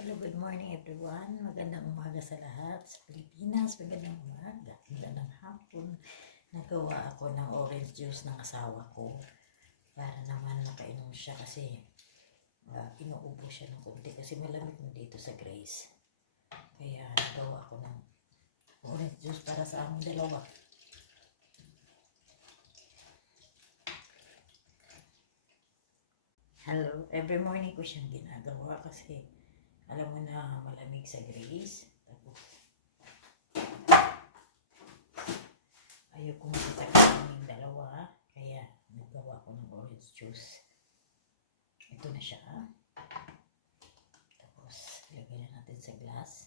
Hello, good morning everyone. Magandang umaga sa lahat. Sa Pilipinas, magandang umaga. Magandang hapon. Nagawa ako ng orange juice ng asawa ko para naman nakainom siya kasi inuubo siya ng konti kasi malamig na dito sa Grace. Kaya nagawa ako ng orange juice para sa aming dalawa. Hello, every morning ko siyang ginagawa kasi alam mo na malamig sa Grace. Tapos ayaw kong masasakit ng dalawa. Kaya nagawa ko ng orange juice. Ito na siya. Tapos ilagay na natin sa glass.